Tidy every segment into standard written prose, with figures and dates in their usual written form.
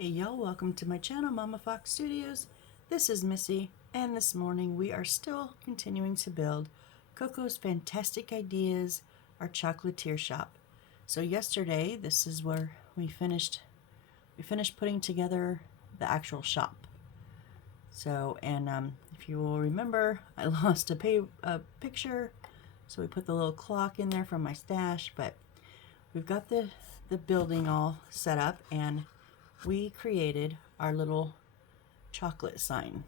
Hey y'all, welcome to my channel, Mama Fox Studios. This is Missy, and this morning we are still continuing to build Coco's Fantastic Ideas, our chocolatier shop. So yesterday, this is where we finished putting together the actual shop. So, and if you will remember, I lost a picture, so we put the little clock in there from my stash, but we've got the building all set up, and we created our little chocolate sign.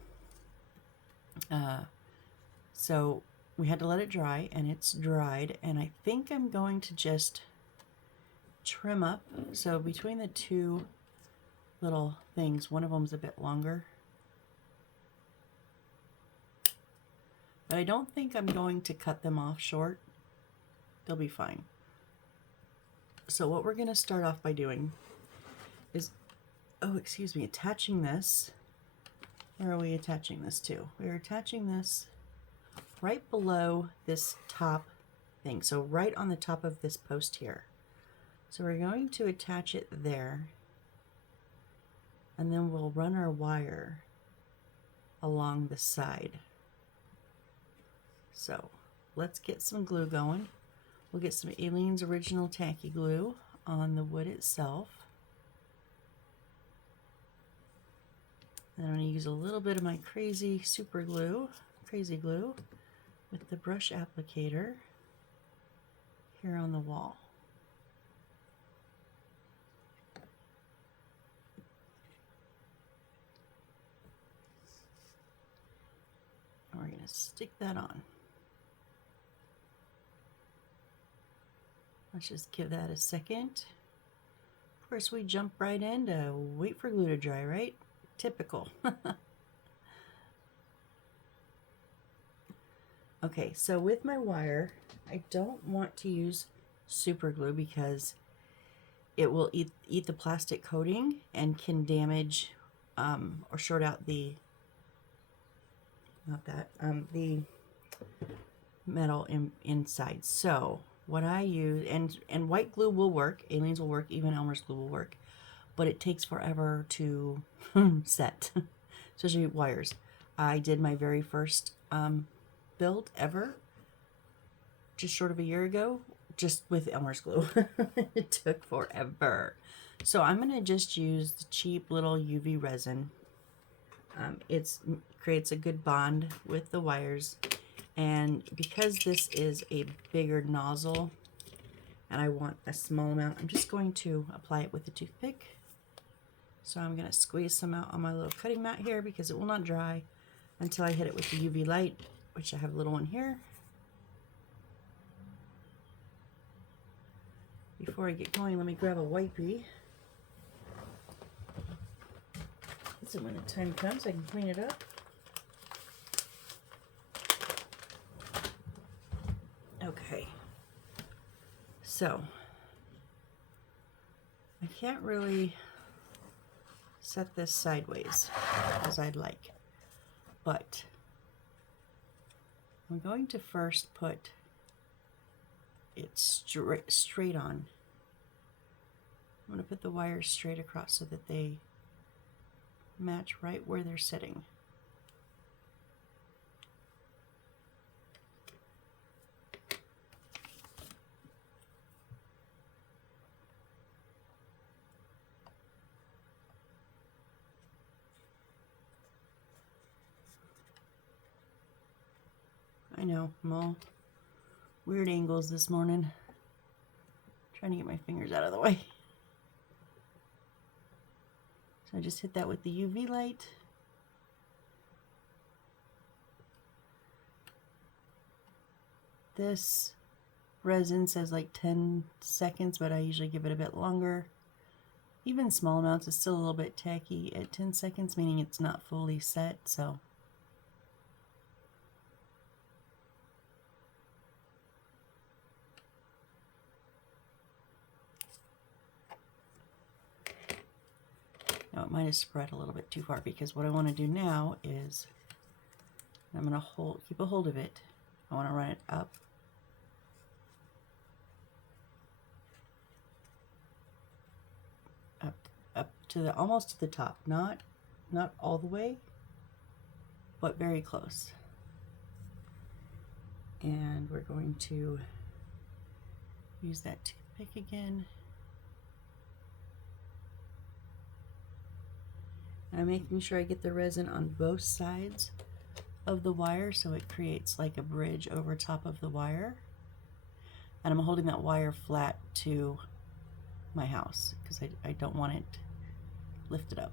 So we had to let it dry, and it's dried, and I think I'm going to just trim up. So between the two little things, one of them's a bit longer, but I don't think I'm going to cut them off short. They'll be fine. So what we're going to start off by doing is, attaching this. Where are we attaching this to? We're attaching this right below this top thing. So right on the top of this post here. So we're going to attach it there, and then we'll run our wire along the side. So let's get some glue going. We'll get some Aleene's Original Tacky Glue on the wood itself. Then I'm going to use a little bit of my crazy glue with the brush applicator here on the wall. And we're going to stick that on. Let's just give that a second. Of course, we jump right in to wait for glue to dry, right? Typical. Okay, so with my wire, I don't want to use super glue because it will eat the plastic coating and can damage or short out the the metal inside. So what I use, and white glue will work, Aleene's will work, even Elmer's glue will work, but it takes forever to set, especially wires. I did my very first build ever just short of a year ago, just with Elmer's glue. It took forever. So I'm going to just use the cheap little UV resin. It creates a good bond with the wires, and because this is a bigger nozzle and I want a small amount, I'm just going to apply it with a toothpick. So I'm going to squeeze some out on my little cutting mat here because it will not dry until I hit it with the UV light, which I have a little one here. Before I get going, let me grab a wipey. So when the time comes, I can clean it up. Okay. So I can't really set this sideways as I'd like, but I'm going to first put it straight on. I'm going to put the wires straight across so that they match right where they're sitting. I know, I'm all weird angles this morning. Trying to get my fingers out of the way. So I just hit that with the UV light. This resin says like 10 seconds, but I usually give it a bit longer. Even small amounts is still a little bit tacky at 10 seconds, meaning it's not fully set, so. Now it might have spread a little bit too far, because what I want to do now is I'm going to keep a hold of it. I want to run it up. Up to the almost to the top, not all the way, but very close. And we're going to use that toothpick again. And I'm making sure I get the resin on both sides of the wire so it creates like a bridge over top of the wire. And I'm holding that wire flat to my house because I don't want it lifted up.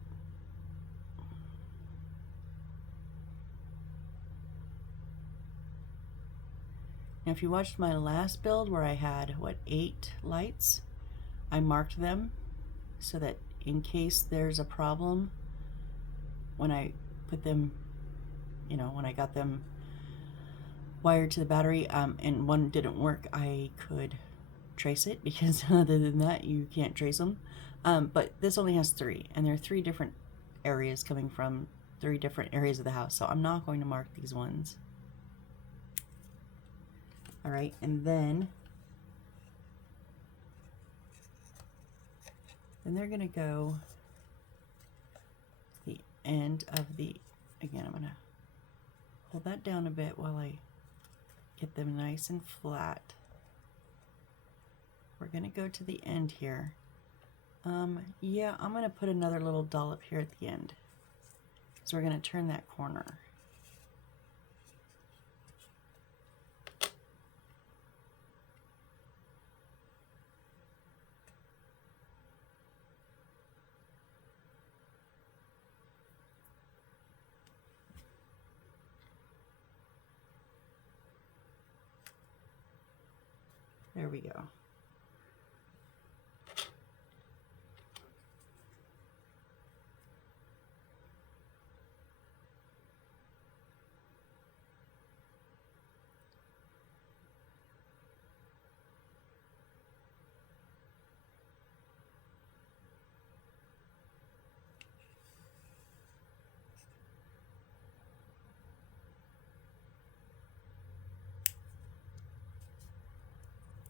Now if you watched my last build where I had, what, 8 lights, I marked them so that in case there's a problem when I put them, you know, when I got them wired to the battery and one didn't work, I could trace it, because other than that you can't trace them. But this only has 3, and there are 3 different areas coming from 3 different areas of the house, so I'm not going to mark these ones. All right, and then they're gonna go the end of the, again, I'm gonna hold that down a bit while I get them nice and flat. We're gonna go to the end here. Yeah, I'm gonna put another little dollop here at the end. So we're gonna turn that corner. There we go.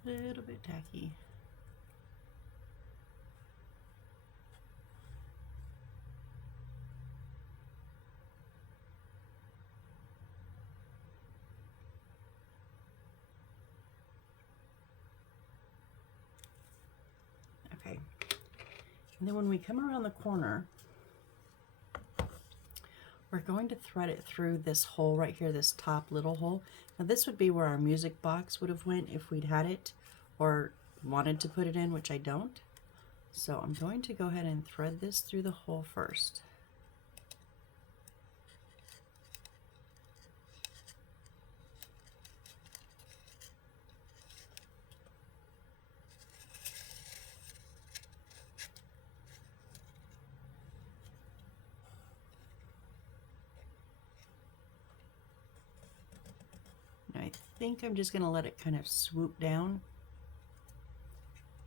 A little bit tacky. Okay. And then when we come around the corner, we're going to thread it through this hole right here, this top little hole. Now this would be where our music box would have went if we'd had it or wanted to put it in, which I don't. So I'm going to go ahead and thread this through the hole first. I think I'm just going to let it kind of swoop down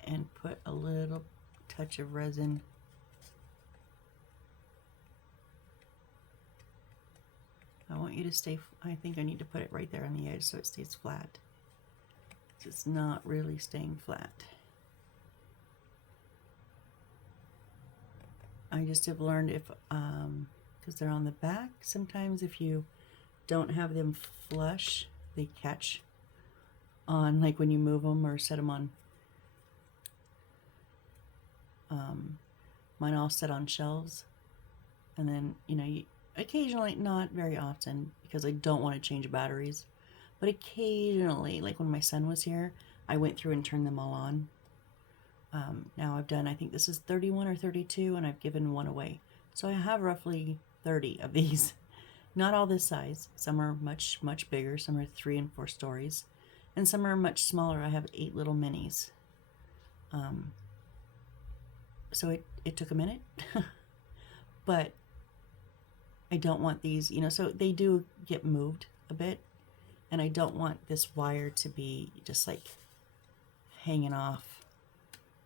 and put a little touch of resin . I want you to stay, I think I need to put it right there on the edge so it stays flat. It's not really staying flat. I just have learned if, because they're on the back, sometimes if you don't have them flush, they catch on, like when you move them or set them on. Mine all set on shelves, and then, you know, occasionally, not very often because I don't want to change batteries, but occasionally, like when my son was here, I went through and turned them all on. Now I've done, I think this is 31 or 32, and I've given one away. So I have roughly 30 of these. Not all this size. Some are much, much bigger. Some are 3 and 4 stories. And some are much smaller. I have 8 little minis. So it took a minute. But I don't want these, you know, so they do get moved a bit. And I don't want this wire to be just like hanging off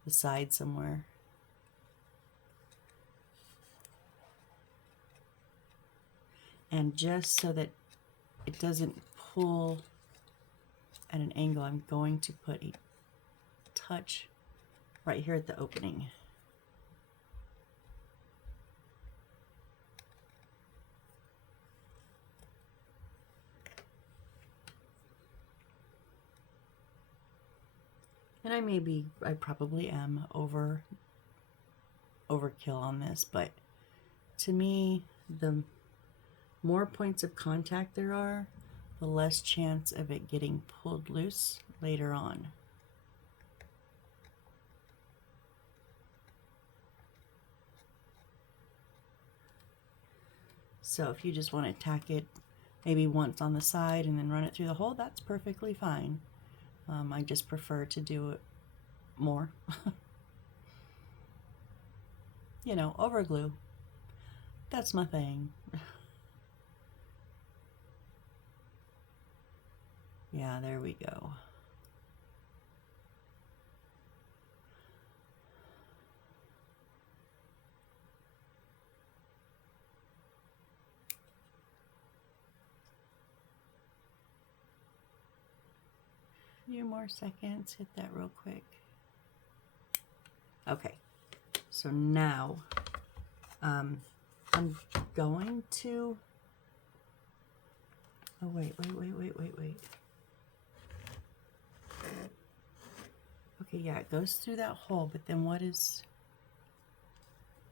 the side somewhere. And just so that it doesn't pull at an angle, I'm going to put a touch right here at the opening. And I probably am overkill on this, but to me, the more points of contact there are, the less chance of it getting pulled loose later on. So if you just want to tack it maybe once on the side and then run it through the hole, that's perfectly fine. I just prefer to do it more. You know, over glue. That's my thing. Yeah, there we go. Few more seconds, hit that real quick. Okay, so now I'm going to, oh wait. Okay, yeah, it goes through that hole, but then what is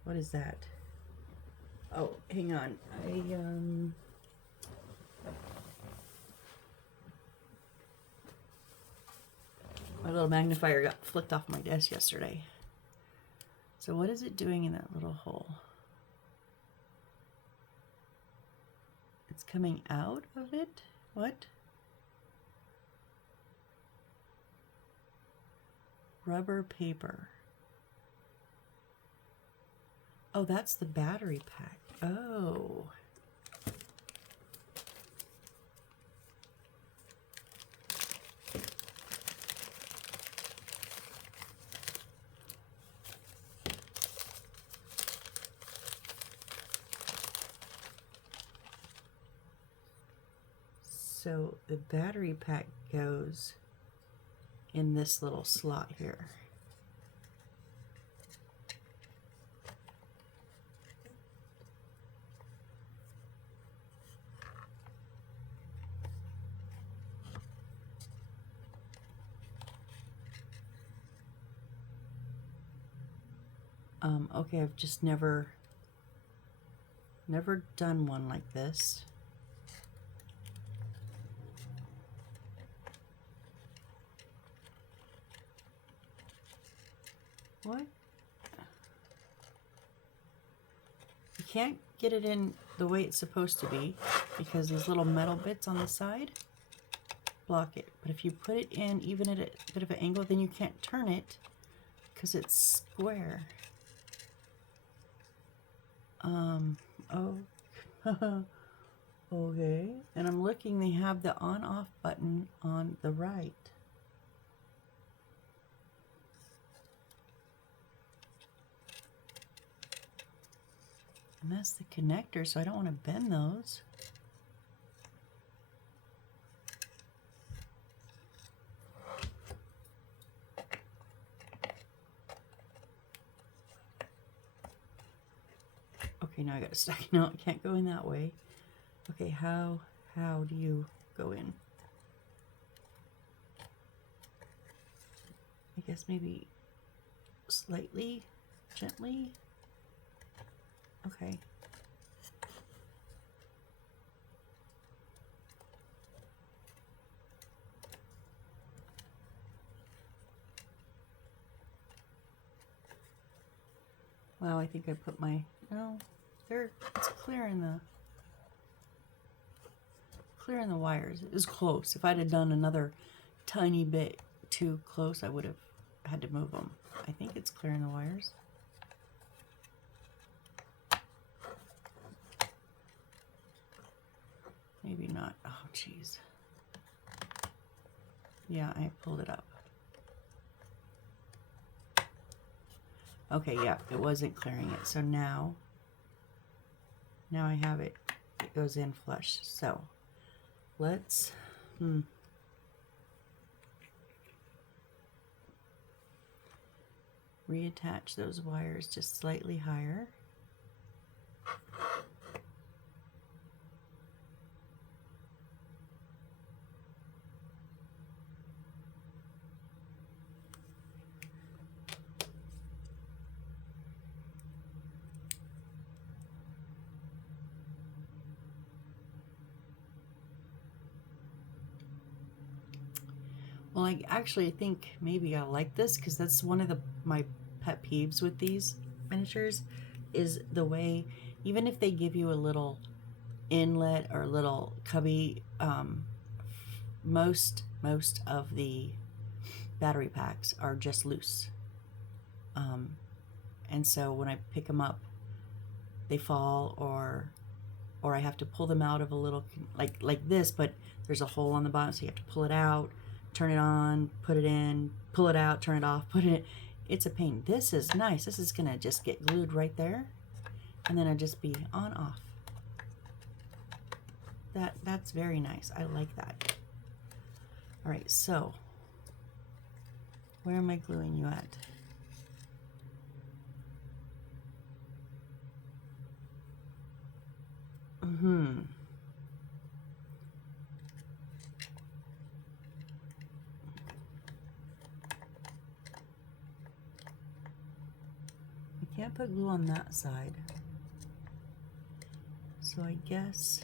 that? Oh, hang on, my little magnifier got flicked off my desk yesterday. So what is it doing in that little hole? It's coming out of it? What? Rubber paper. Oh, that's the battery pack. Oh. So the battery pack goes in this little slot here. Okay, I've just never done one like this. What? You can't get it in the way it's supposed to be because these little metal bits on the side block it. But if you put it in even at a bit of an angle, then you can't turn it because it's square. Oh, okay. And I'm looking, they have the on-off button on the right. And that's the connector, so I don't want to bend those. Okay, now I got to stack. No, I can't go in that way. Okay, how do you go in? I guess maybe slightly, gently. Okay. Wow, I think I put my, no, it's clearing the wires. It was close. If I'd have done another tiny bit too close, I would have had to move them. I think it's clearing the wires. Maybe not. Oh, jeez. Yeah, I pulled it up. Okay, yeah, it wasn't clearing it. So now I have it. It goes in flush. So let's reattach those wires just slightly higher. Well, I actually think maybe I like this because that's one of my pet peeves with these miniatures is the way, even if they give you a little inlet or a little cubby, most of the battery packs are just loose. And so when I pick them up, they fall, or I have to pull them out of a little, like this, but there's a hole on the bottom, so you have to pull it out, turn it on, put it in, pull it out, turn it off, put it in. It's a pain. This is nice. This is gonna just get glued right there, and then it'll just be on off. That's very nice. I like that. All right, so where am I gluing you at? I can't put glue on that side, so I guess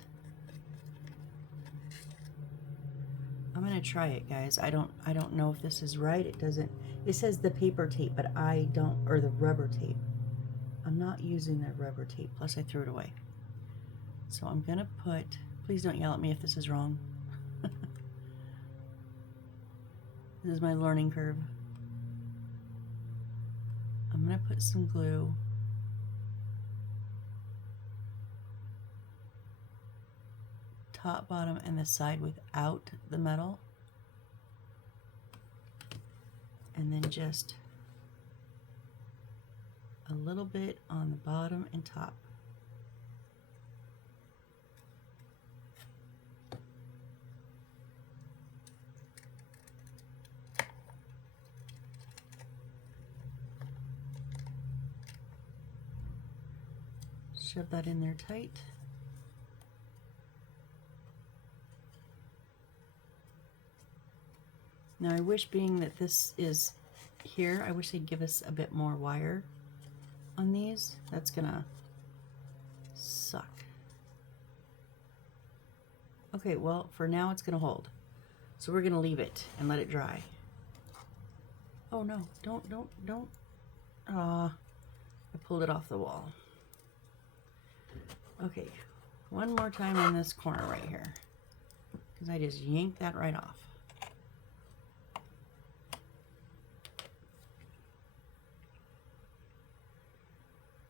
I'm gonna try it, guys. I don't know if this is right. It says the paper tape, but I don't, or the rubber tape. I'm not using the rubber tape, plus I threw it away. So I'm gonna put, please don't yell at me if this is wrong. This is my learning curve. I'm gonna put some glue top, bottom, and the side without the metal, and then just a little bit on the bottom and top. Shove that in there tight. Now I wish, being that this is here, I wish they'd give us a bit more wire on these. That's gonna suck. Okay, well, for now it's gonna hold. So we're gonna leave it and let it dry. Oh no, don't. I pulled it off the wall. Okay, one more time on this corner right here, because I just yanked that right off.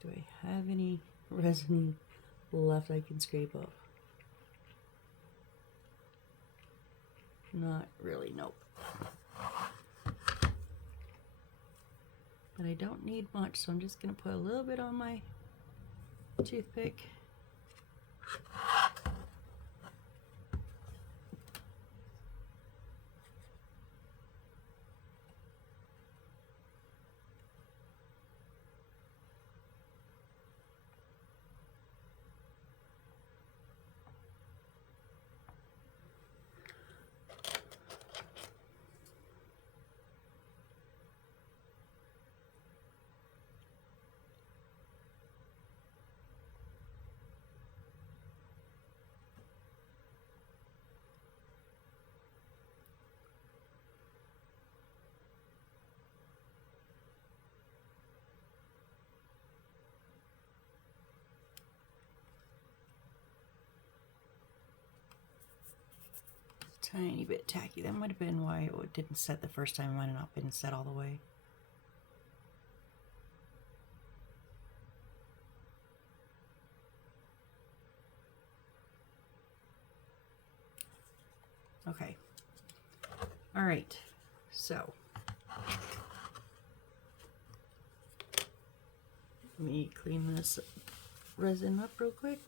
Do I have any resin left I can scrape off? Not really, nope. But I don't need much, so I'm just gonna put a little bit on my toothpick. Tiny bit tacky. That might have been why it didn't set the first time. It might have not been set all the way. Okay. All right. So let me clean this resin up real quick.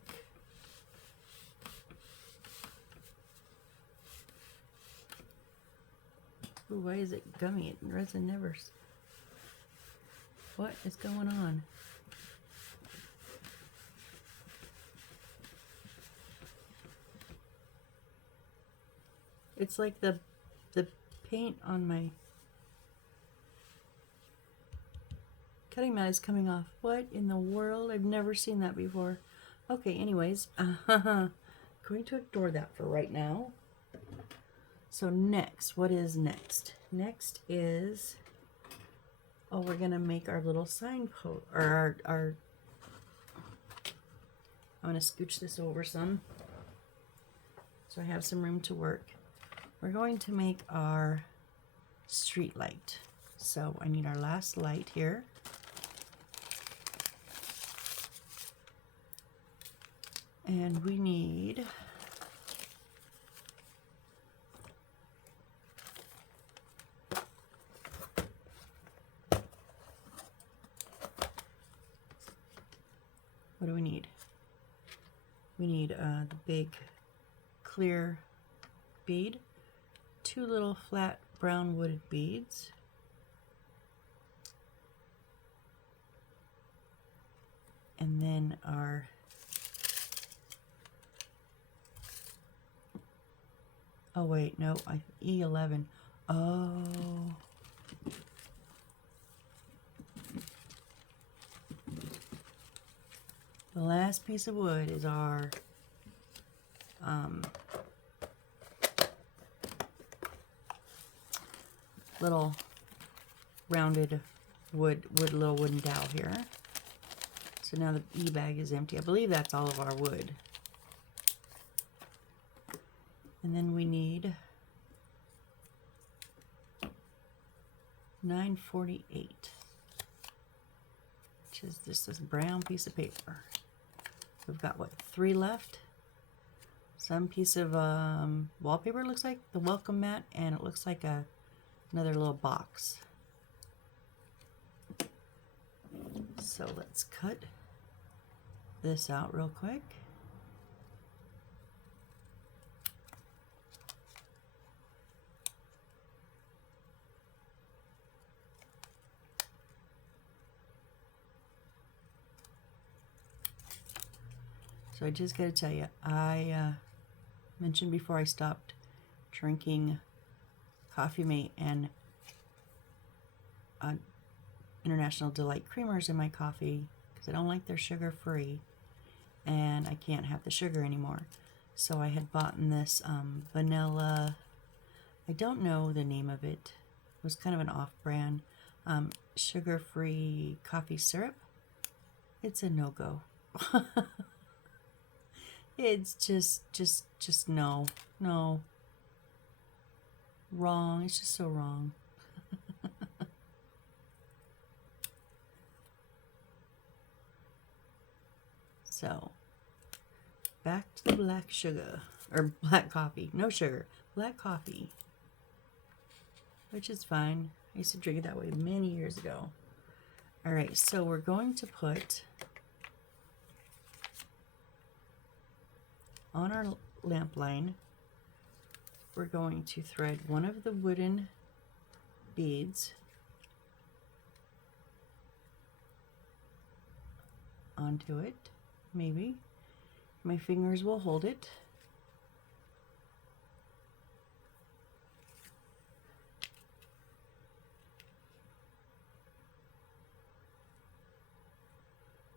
Ooh, why is it gummy? Resin never. What is going on? It's like the paint on my cutting mat is coming off. What in the world? I've never seen that before. Okay, anyways, going to ignore that for right now. So next, what is next? Next is, oh, we're gonna make our little signpost, or our I'm gonna scooch this over some so I have some room to work. We're going to make our street light. So I need our last light here. And we need what do we need? We need the big clear bead, 2 little flat brown wooded beads, and then our oh wait, no, E11. Oh. The last piece of wood is our little rounded little wooden dowel here. So now the E-bag is empty. I believe that's all of our wood. And then we need 948, which is just this brown piece of paper. We've got, what, 3 left? Some piece of wallpaper, looks like the welcome mat, and it looks like another little box. So let's cut this out real quick. So I just got to tell you, I mentioned before I stopped drinking Coffee Mate and International Delight creamers in my coffee because I don't like their sugar-free, and I can't have the sugar anymore. So I had bought in this vanilla, I don't know the name of it. It was kind of an off-brand sugar-free coffee syrup. It's a no-go. It's just no. Wrong. It's just so wrong. So, back to the black sugar, or black coffee. No sugar. Black coffee. Which is fine. I used to drink it that way many years ago. Alright, so we're going to put on our lamp line, we're going to thread one of the wooden beads onto it. Maybe my fingers will hold it.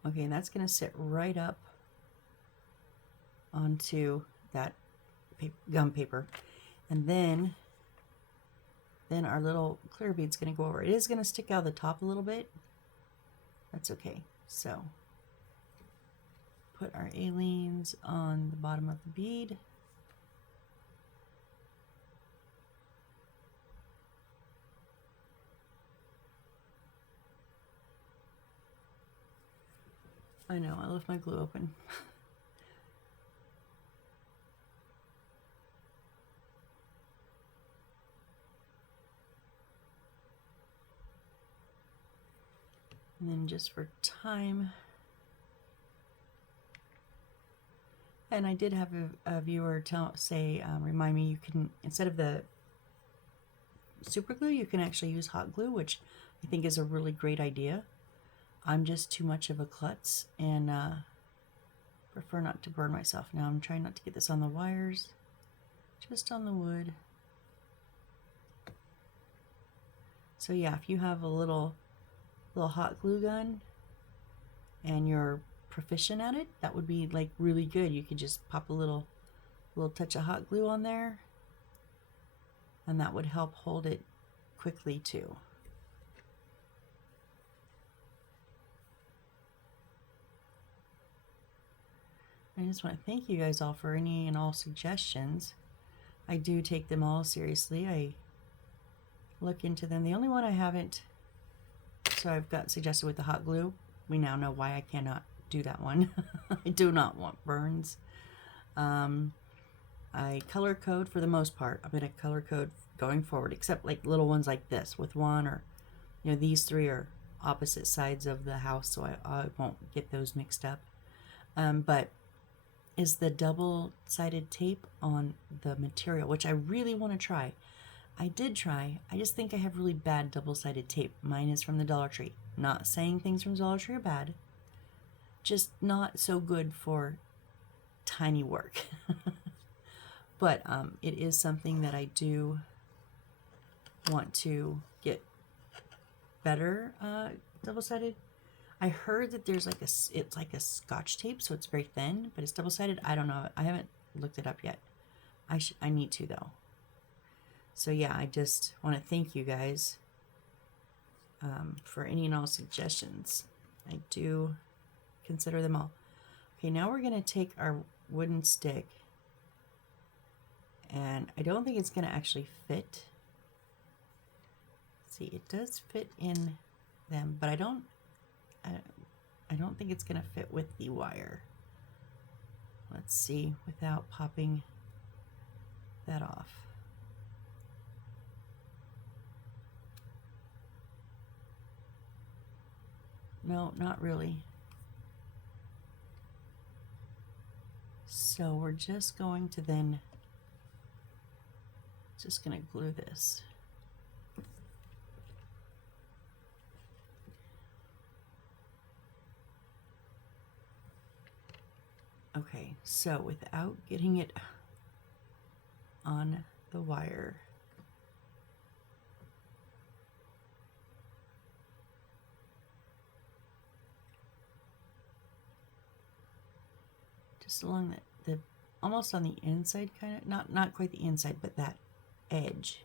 Okay, and that's going to sit right up onto that gum paper, and then our little clear bead's going to go over. It is going to stick out the top a little bit. That's okay. So put our alines on the bottom of the bead. I know, I left my glue open. And then just for time, and I did have a viewer say, remind me, you can, instead of the super glue, you can actually use hot glue, which I think is a really great idea. I'm just too much of a klutz and prefer not to burn myself. Now I'm trying not to get this on the wires, just on the wood. So yeah, if you have a little hot glue gun and you're proficient at it, that would be like really good. You could just pop a little touch of hot glue on there and that would help hold it quickly too. I just want to thank you guys all for any and all suggestions. I do take them all seriously. I look into them. The only one I haven't, so I've got suggested with the hot glue. We now know why I cannot do that one. I do not want burns. I color code for the most part. I'm going to color code going forward, except like little ones like this with one, or these three are opposite sides of the house, so I won't get those mixed up. But is the double-sided tape on the material, which I really want to try. I did try. I just think I have really bad double-sided tape. Mine is from the Dollar Tree. Not saying things from Dollar Tree are bad. Just not so good for tiny work. But it is something that I do want to get better double-sided. I heard that there's like it's like a Scotch tape, so it's very thin, but it's double-sided. I don't know. I haven't looked it up yet. I need to though. So yeah, I just want to thank you guys for any and all suggestions. I do consider them all. Okay, now we're going to take our wooden stick, and I don't think it's going to actually fit. See, it does fit in them, but I don't think it's going to fit with the wire. Let's see, without popping that off. No, not really. So we're just going to then, just going to glue this. Okay, so without getting it on the wire, just along the almost on the inside, kind of, not quite the inside, but that edge,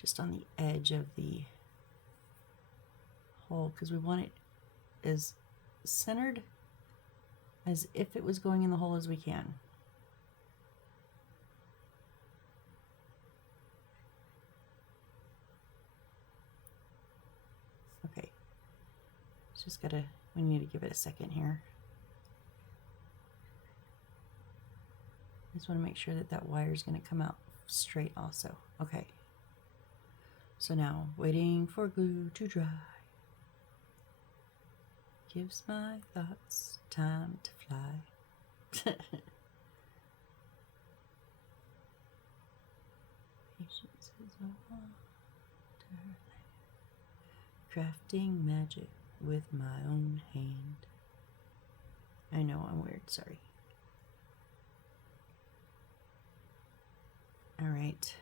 just on the edge of the hole, because we want it as centered as if it was going in the hole as we can. Okay, just we need to give it a second here. I just want to make sure that that wire is going to come out straight also. Okay, so now waiting for glue to dry gives my thoughts time to fly. Patience is a wonder, crafting magic with my own hand. I know I'm weird, sorry. All right.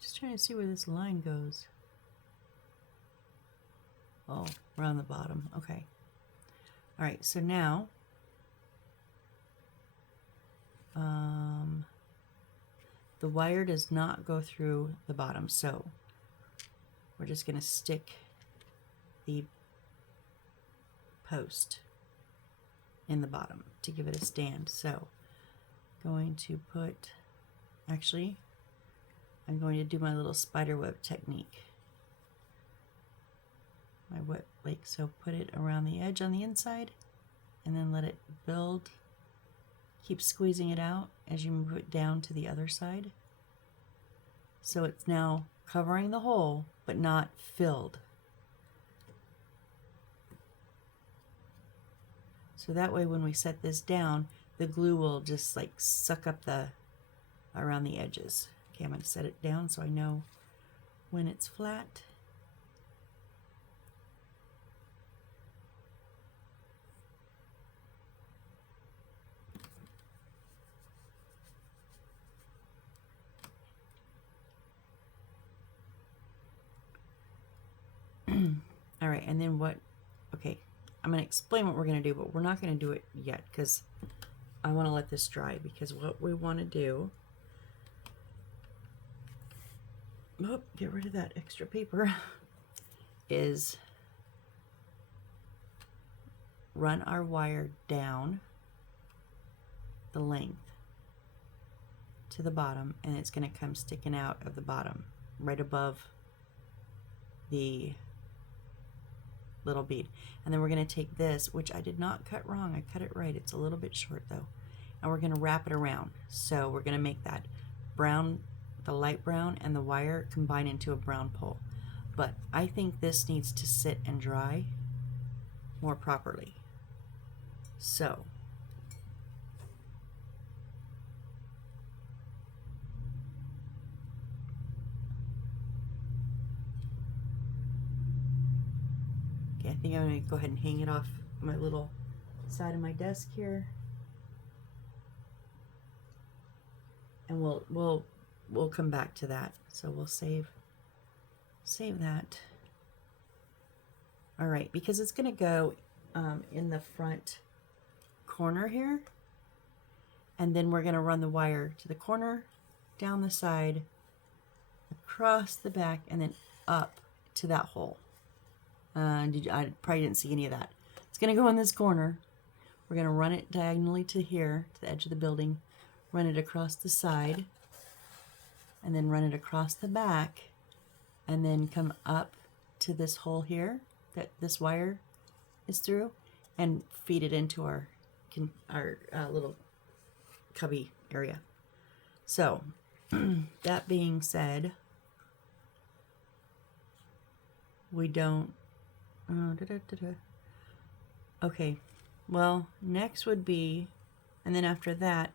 Just trying to see where this line goes. Oh, around the bottom. Okay. All right, so now the wire does not go through the bottom, so we're just going to stick the post in the bottom to give it a stand. So going to put, actually I'm going to do my little spider web technique. My web, like so, put it around the edge on the inside and then let it build. Keep squeezing it out as you move it down to the other side. So it's now covering the hole but not filled. So that way when we set this down, the glue will just like suck up the around the edges. Okay, I'm going to set it down so I know when it's flat. All right, and then what, okay, I'm going to explain what we're going to do, but we're not going to do it yet because I want to let this dry, because what we want to do, get rid of that extra paper, is run our wire down the length to the bottom, and it's going to come sticking out of the bottom right above the little bead. And then we're going to take this, which I did not cut wrong, I cut it right, it's a little bit short though, and we're going to wrap it around. So we're going to make that brown, the light brown, and the wire combine into a brown pole. But I think this needs to sit and dry more properly. So okay, I think I'm going to go ahead and hang it off my little side of my desk here, and we'll come back to that. So we'll save that. All right, because it's going to go in the front corner here, and then we're going to run the wire to the corner, down the side, across the back, and then up to that hole. I probably didn't see any of that. It's going to go in this corner. We're going to run it diagonally to here, to the edge of the building, run it across the side, and then run it across the back, and then come up to this hole here that this wire is through, and feed it into our little cubby area. So that being said, we don't okay, well, next would be, and then after that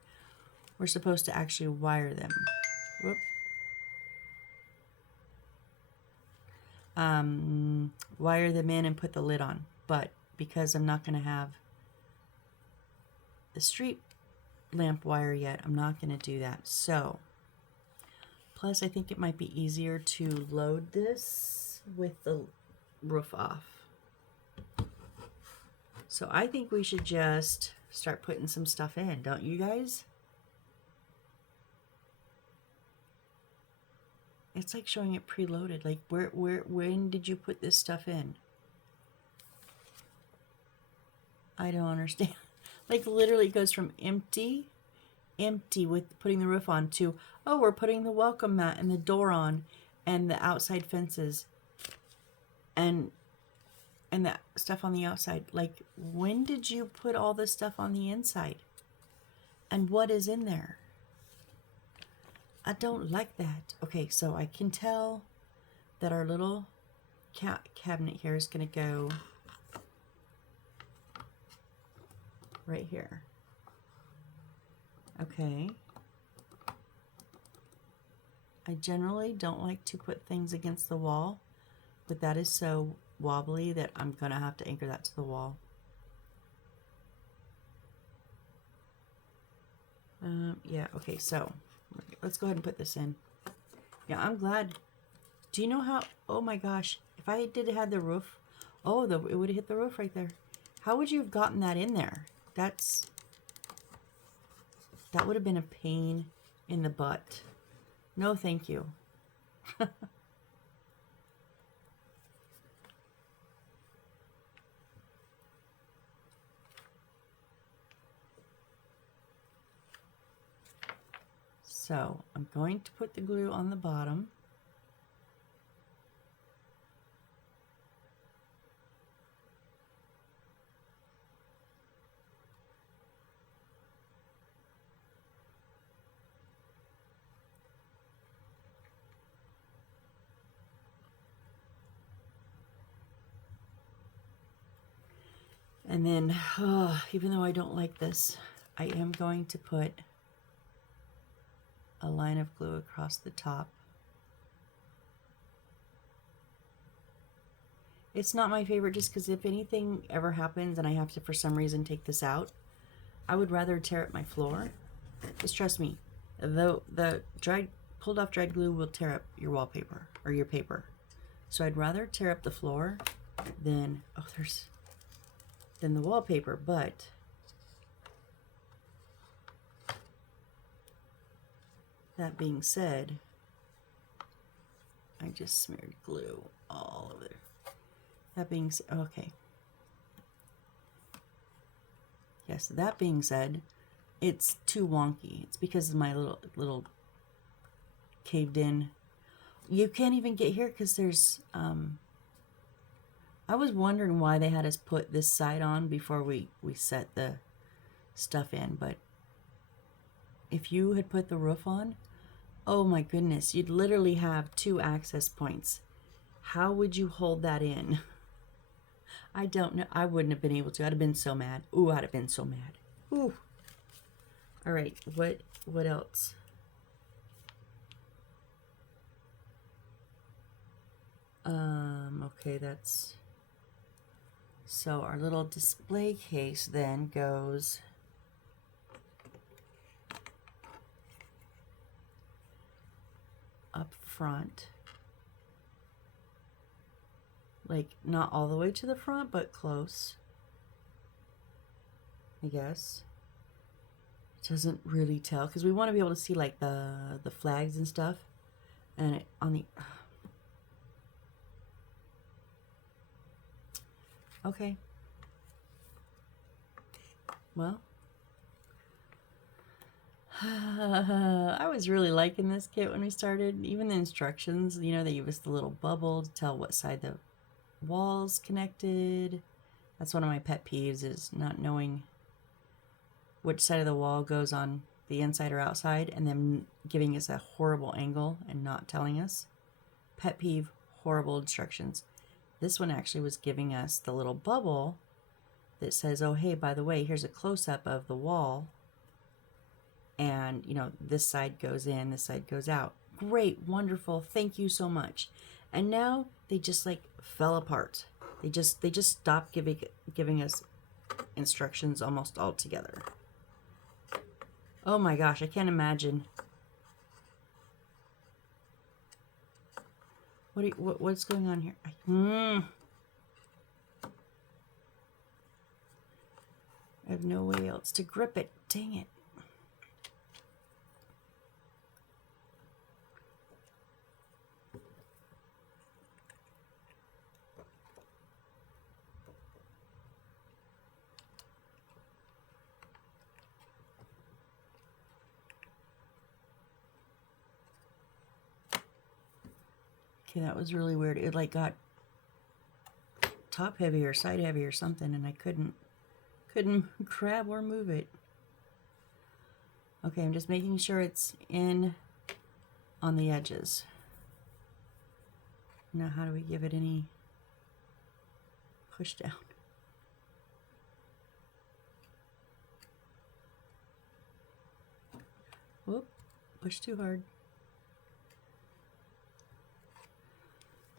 we're supposed to actually wire them. Whoop. Wire them in and put the lid on, but because I'm not going to have the street lamp wire yet, I'm not going to do that. So plus I think it might be easier to load this with the roof off. So I think we should just start putting some stuff in, don't you guys? It's like showing it preloaded. Like when did you put this stuff in? I don't understand. Like literally it goes from empty with putting the roof on to, oh, we're putting the welcome mat and the door on and the outside fences and that stuff on the outside. Like, when did you put all this stuff on the inside? And what is in there? I don't like that. Okay, so I can tell that our little cabinet here is going to go right here. Okay. I generally don't like to put things against the wall, but that is so wobbly that I'm going to have to anchor that to the wall. Yeah, okay, so let's go ahead and put this in. Yeah, I'm glad. Do you know how, oh my gosh, if I had the roof, oh, it would have hit the roof right there. How would you have gotten that in there? That would have been a pain in the butt. No, thank you. So I'm going to put the glue on the bottom. And then, even though I don't like this, I am going to put a line of glue across the top. It's not my favorite just because if anything ever happens and I have to, for some reason, take this out, I would rather tear up my floor. Just trust me, the pulled off dried glue will tear up your wallpaper or your paper. So I'd rather tear up the floor than, oh, there's than the wallpaper, but that being said, I just smeared glue all over there. That being said, okay. Yes, that being said, it's too wonky. It's because of my little caved in. You can't even get here because there's, I was wondering why they had us put this side on before we set the stuff in, but if you had put the roof on, oh my goodness, you'd literally have 2 access points. How would you hold that in? I don't know. I wouldn't have been able to. I'd have been so mad. Ooh, I'd have been so mad. Ooh. All right, what else? Okay, that's... So our little display case then goes up front. Like, not all the way to the front, but close, I guess. It doesn't really tell, because we want to be able to see, like, the flags and stuff. And it, on the... Okay. Well. I was really liking this kit when we started. Even the instructions, you know, they give us the little bubble to tell what side the wall's connected. That's one of my pet peeves, is not knowing which side of the wall goes on the inside or outside, and then giving us a horrible angle and not telling us. Pet peeve, horrible instructions. This one actually was giving us the little bubble that says, oh, hey, by the way, here's a close-up of the wall. And, you know, this side goes in, this side goes out. Great, wonderful, thank you so much. And now they just, like, fell apart. They just stopped giving us instructions almost altogether. Oh my gosh, I can't imagine. What's going on here? I have no way else to grip it. Dang it. Okay, that was really weird. It like got top heavy or side heavy or something, and I couldn't grab or move it. Okay, I'm just making sure it's in on the edges. Now, how do we give it any push down? Whoop, push too hard.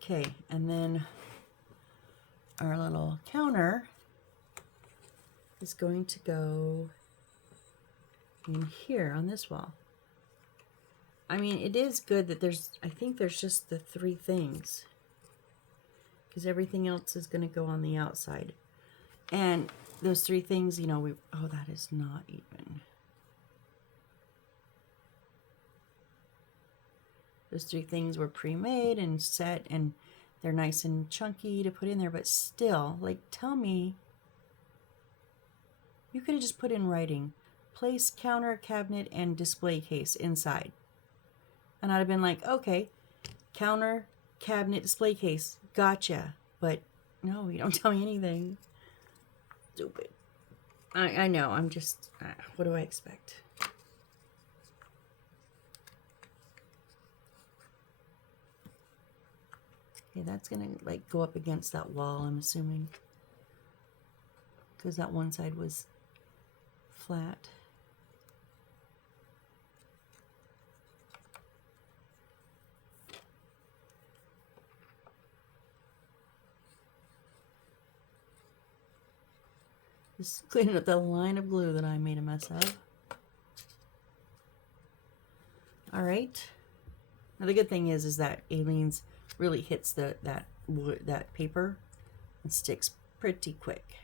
Okay, and then our little counter is going to go in here on this wall. I mean, it is good that there's, I think there's just the 3 things, because everything else is going to go on the outside. And those 3 things, you know, oh, that is not even. Those 3 things were pre-made and set, and they're nice and chunky to put in there, but still, like, tell me, you could have just put in writing, place counter, cabinet, and display case inside. And I'd have been like, okay, counter, cabinet, display case, gotcha. But no, you don't tell me anything. Stupid. I know, I'm just, what do I expect? Okay, that's gonna like go up against that wall, I'm assuming, because that one side was flat. Just cleaning up the line of glue that I made a mess of. All right. Now the good thing is that Aleene's really hits that paper and sticks pretty quick.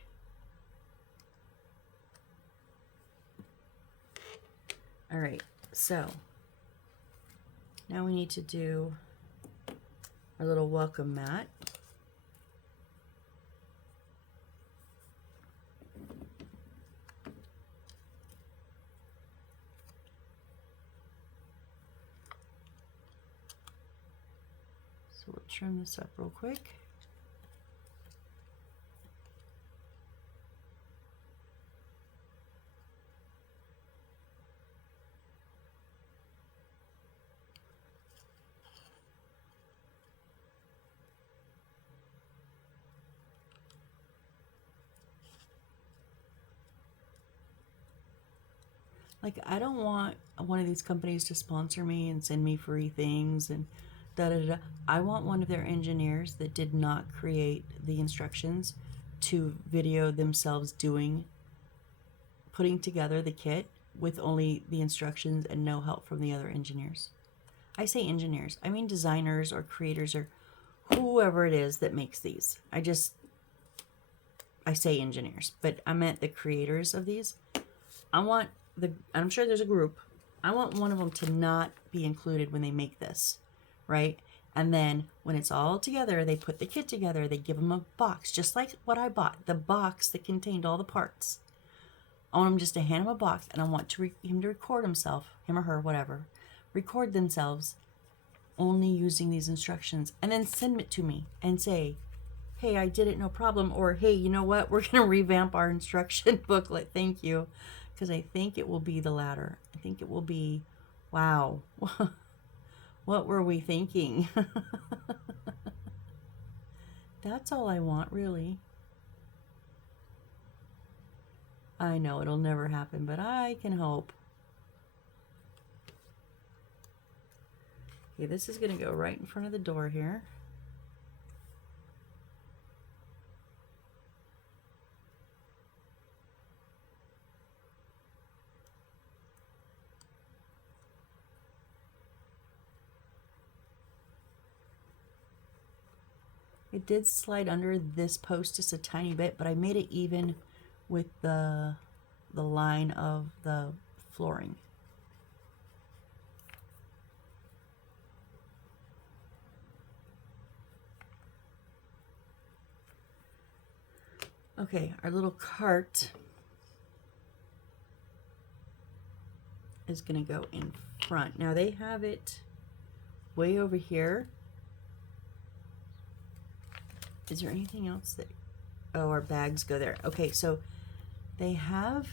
All right, so now we need to do our little welcome mat. So we'll trim this up real quick. Like, I don't want one of these companies to sponsor me and send me free things and da da da. I want one of their engineers that did not create the instructions to video themselves putting together the kit with only the instructions and no help from the other engineers. I say engineers, I mean designers or creators or whoever it is that makes these. I say engineers, but I meant the creators of these. I'm sure there's a group. I want one of them to not be included when they make this, right? And then when it's all together, they put the kit together, they give them a box, just like what I bought, the box that contained all the parts. I want them just to hand him a box, and I want him to record himself, him or her, whatever, record themselves only using these instructions, and then send it to me and say, hey, I did it, no problem. Or, hey, you know what? We're going to revamp our instruction booklet. Thank you. Because I think it will be the latter. I think it will be, wow, what were we thinking? That's all I want, really. I know it'll never happen, but I can hope. Okay, this is going to go right in front of the door here. It did slide under this post just a tiny bit, but I made it even with the line of the flooring. Okay, our little cart is going to go in front. Now they have it way over here. Is there anything else that... Oh, our bags go there. Okay, so they have...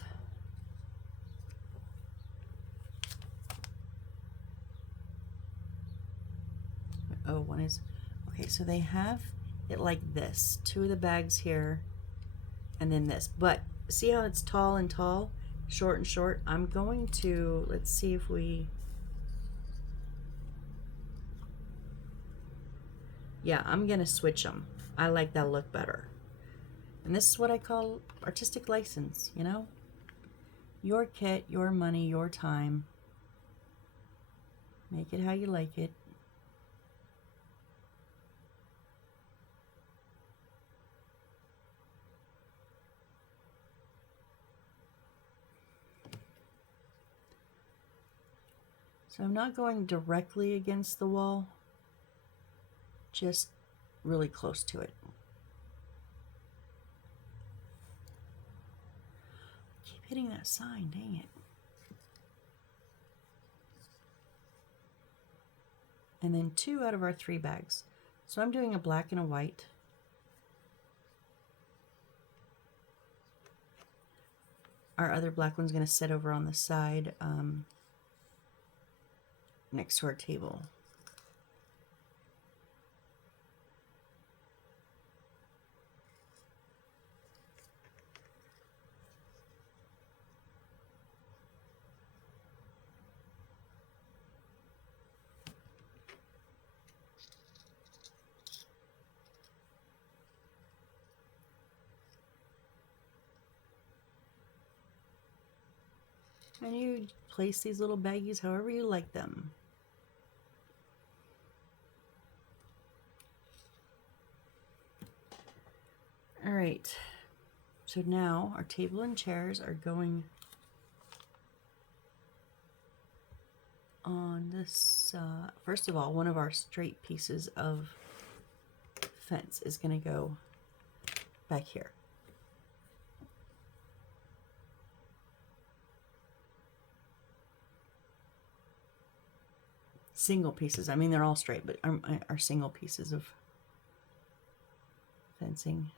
Oh, one is... Okay, so they have it like this. Two of the bags here, and then this. But see how it's tall and tall, short and short? I'm going to... Let's see if we... Yeah, I'm going to switch them. I like that look better. And this is what I call artistic license, you know? Your kit, your money, your time. Make it how you like it. So I'm not going directly against the wall, just really close to it. Keep hitting that sign, dang it. And then 2 out of our 3 bags. So I'm doing a black and a white. Our other black one's going to sit over on the side next to our table. And you place these little baggies however you like them. All right, so now our table and chairs are going on this, first of all, one of our straight pieces of fence is going to go back here. Single pieces. I mean, they're all straight, but are single pieces of fencing.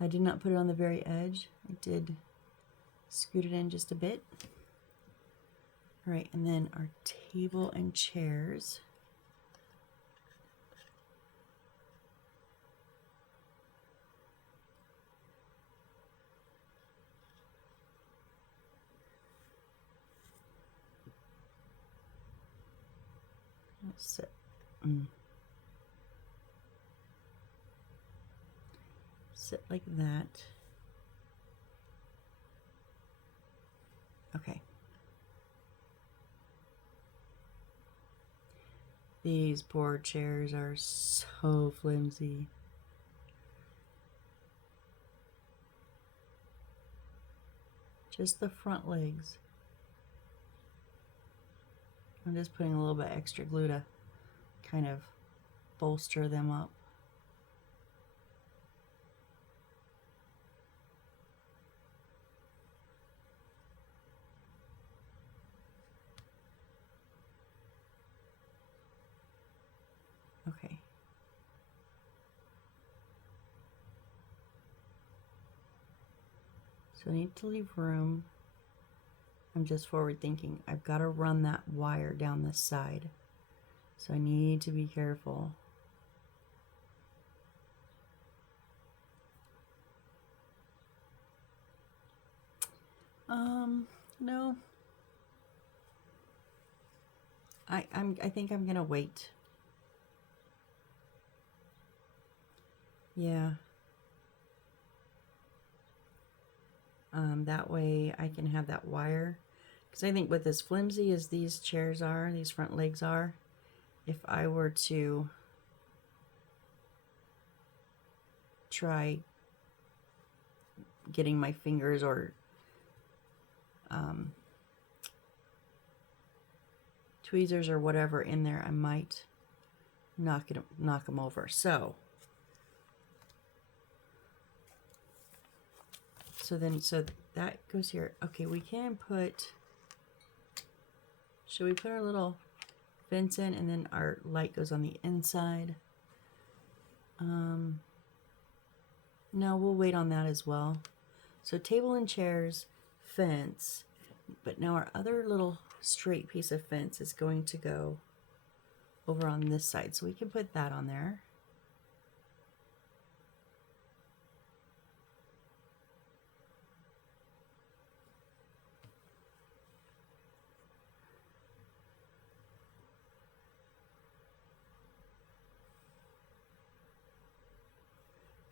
I did not put it on the very edge. I did scoot it in just a bit. All right, and then our table and chairs. Sit. Sit like that. Okay. These poor chairs are so flimsy. Just the front legs. I'm just putting a little bit extra glue to kind of bolster them up. Okay. So I need to leave room. I'm just forward thinking. I've got to run that wire down this side. So I need to be careful. No. I think I'm gonna wait. Yeah. That way I can have that wire. Because I think with as flimsy as these chairs are, these front legs are, if I were to try getting my fingers or tweezers or whatever in there, I might knock them over. So that goes here. Okay, we can put, should we put our little fence in and then our light goes on the inside? No, we'll wait on that as well. So table and chairs, fence, but now our other little straight piece of fence is going to go over on this side. So we can put that on there.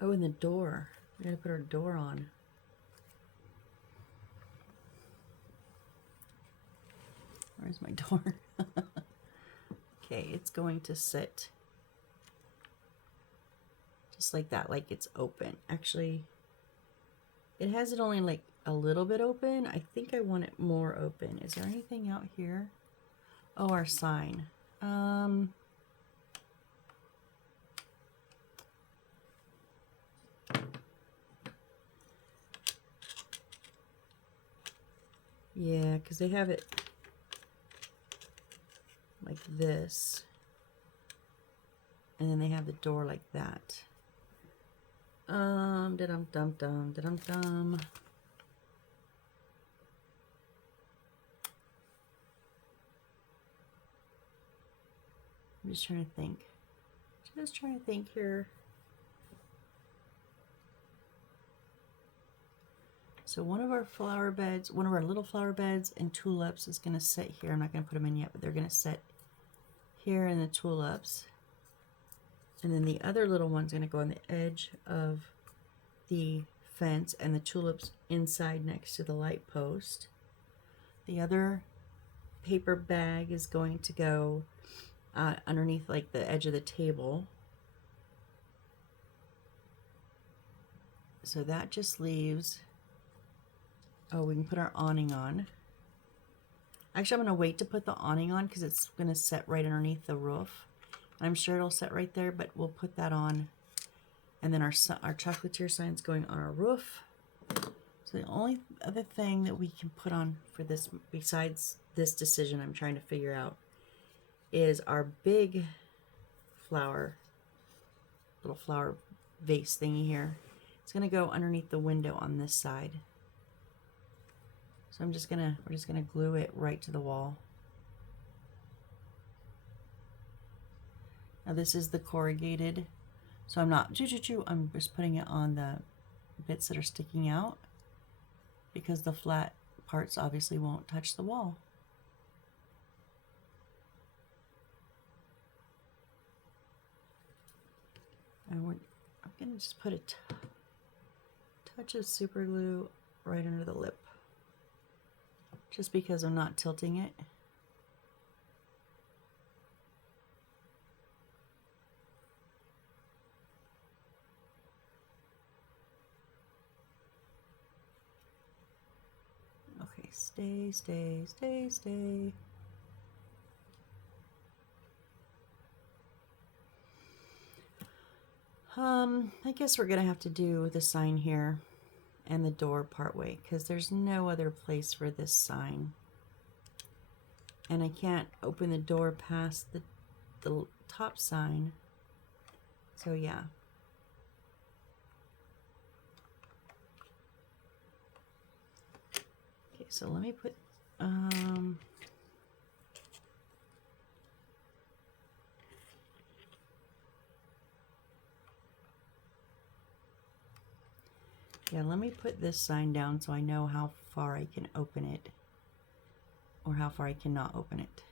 Oh, and the door. We gotta put our door on. Where's my door? Okay, it's going to sit just like that, like it's open. Actually, it has it only like a little bit open. I think I want it more open. Is there anything out here? Oh, our sign. Yeah, because they have it like this. And then they have the door like that. Da-dum-dum-dum, I'm just trying to think. Just trying to think here. So one of our flower beds, one of our little flower beds and tulips is going to sit here. I'm not going to put them in yet, but they're going to sit here in the tulips. And then the other little one's going to go on the edge of the fence and the tulips inside next to the light post. The other paper bag is going to go underneath like the edge of the table. So that just leaves Oh, we can put our awning on. Actually, I'm going to wait to put the awning on because it's going to set right underneath the roof. I'm sure it'll set right there, but we'll put that on. And then our chocolatier sign's going on our roof. So the only other thing that we can put on for this, besides this decision I'm trying to figure out, is our big flower, little flower vase thingy here. It's going to go underneath the window on this side. So we're just gonna glue it right to the wall. Now this is the corrugated, so I'm not I'm just putting it on the bits that are sticking out because the flat parts obviously won't touch the wall. And I'm gonna just put a touch of super glue right under the lip, just because I'm not tilting it. Okay, stay, stay, stay, stay. I guess we're gonna have to do the sign here and the door part way because there's no other place for this sign. And I can't open the door past the top sign. So yeah. Okay, so let me put yeah, let me put this sign down so I know how far I can open it or how far I cannot open it.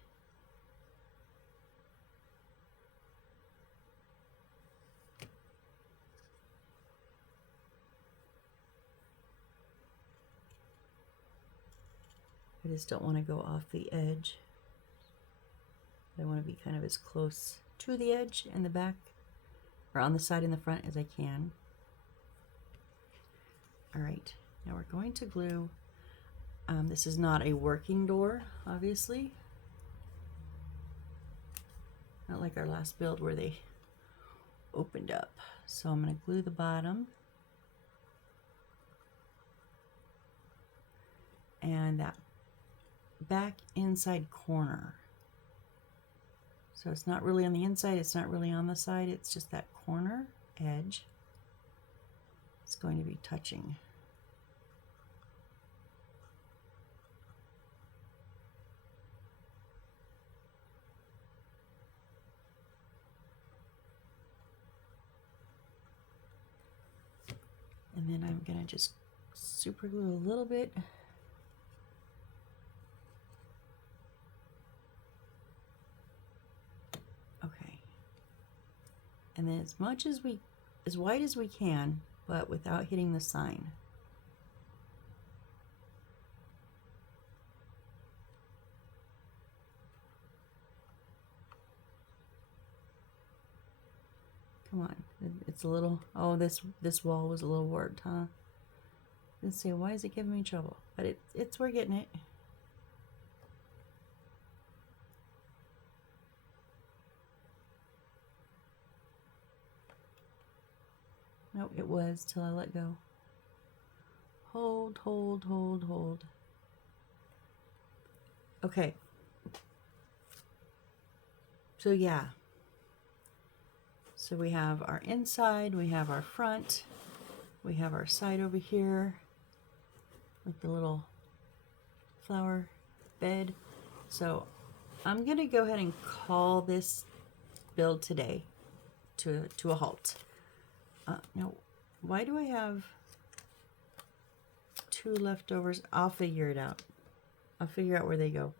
I just don't want to go off the edge. I want to be kind of as close to the edge and the back, or on the side and the front as I can. All right, now we're going to glue. This is not a working door, obviously. Not like our last build where they opened up. So I'm going to glue the bottom. And that back inside corner. So it's not really on the inside, it's not really on the side, it's just that corner edge. It's going to be touching. And then I'm gonna just super glue a little bit. Okay. And then as wide as we can, but without hitting the sign. Come on, it's a little, oh, this wall was a little warped, huh? Let's see, why is it giving me trouble? But we're getting it. Nope, it was till I let go. Hold, hold, hold, hold. Okay. So yeah. So we have our inside, we have our front, we have our side over here with the little flower bed. So I'm gonna go ahead and call this build today to a halt. No, why do I have 2 leftovers? I'll figure it out. I'll figure out where they go.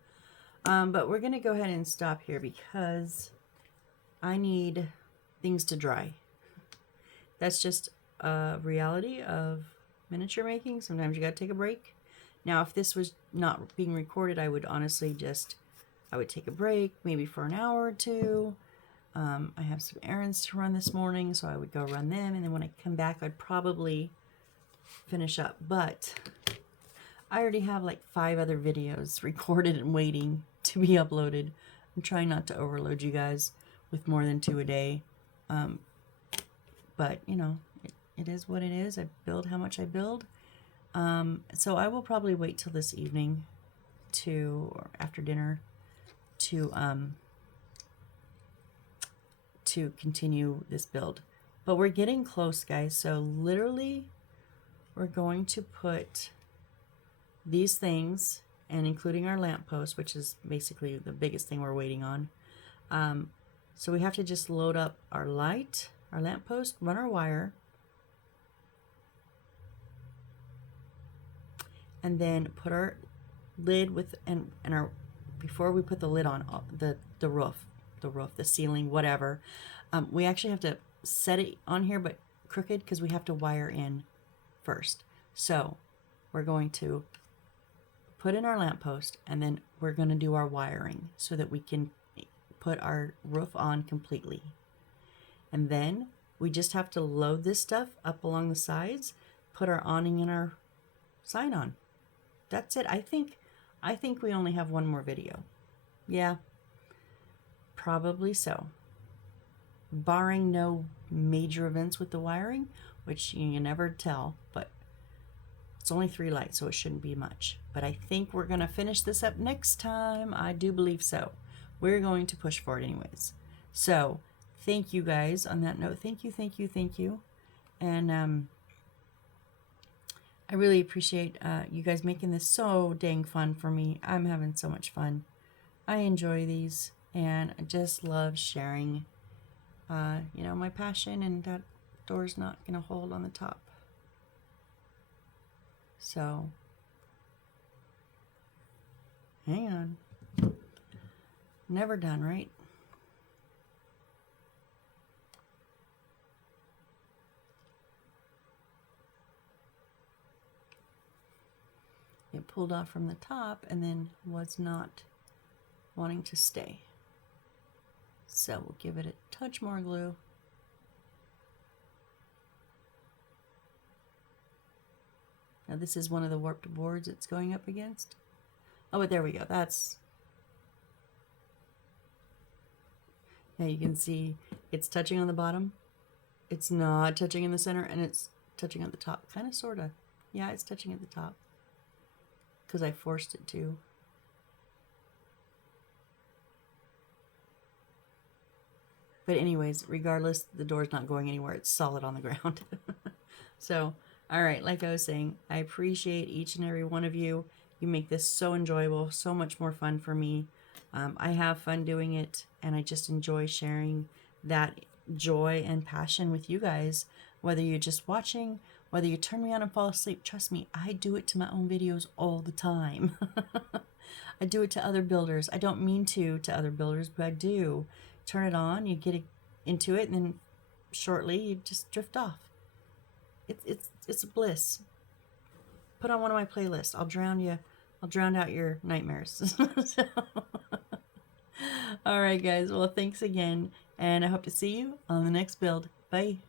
But we're gonna go ahead and stop here because I need things to dry. That's just a reality of miniature making. Sometimes you gotta take a break. Now, if this was not being recorded, I would honestly I would take a break, maybe for an hour or two. I have some errands to run this morning, so I would go run them, and then when I come back, I'd probably finish up. But I already have like 5 other videos recorded and waiting to be uploaded. I'm trying not to overload you guys with more than 2 a day. But, you know, it is what it is. I build how much I build. So I will probably wait till this evening or after dinner to continue this build. But we're getting close, guys. So literally we're going to put these things, and including our lamppost, which is basically the biggest thing we're waiting on. So we have to just load up our light, our lamppost, run our wire, and then put our lid with and our before we put the lid on the roof, the ceiling, whatever. We actually have to set it on here, but crooked, because we have to wire in first. So we're going to put in our lamppost, and then we're going to do our wiring so that we can put our roof on completely. And then we just have to load this stuff up along the sides, put our awning and our sign on. That's it. I think we only have one more video. Yeah, probably so. Barring no major events with the wiring, which you can never tell, but it's only 3 lights, so it shouldn't be much. But I think we're going to finish this up next time. I do believe so. We're going to push for it anyways. So thank you guys on that note. Thank you, thank you, thank you. And I really appreciate you guys making this so dang fun for me. I'm having so much fun. I enjoy these, and I just love sharing, you know, my passion, and that door's not going to hold on the top. So, hang on. Never done, right? It pulled off from the top and then was not wanting to stay. So we'll give it a touch more glue. Now this is one of the warped boards it's going up against. Oh, but there we go. That's... Now you can see it's touching on the bottom. It's not touching in the center, and it's touching at the top. Kind of, sort of. Yeah, it's touching at the top, because I forced it to. But anyways, regardless, the door's not going anywhere. It's solid on the ground. So, all right, like I was saying, I appreciate each and every one of you. You make this so enjoyable, so much more fun for me. I have fun doing it, and I just enjoy sharing that joy and passion with you guys, whether you're just watching, whether you turn me on and fall asleep. Trust me, I do it to my own videos all the time. I do it to other builders. I don't mean to other builders, but I do. Turn it on, you get into it, and then shortly you just drift off. It's a bliss. Put on one of my playlists. I'll drown out your nightmares. So, all right, guys. Well, thanks again, and I hope to see you on the next build. Bye.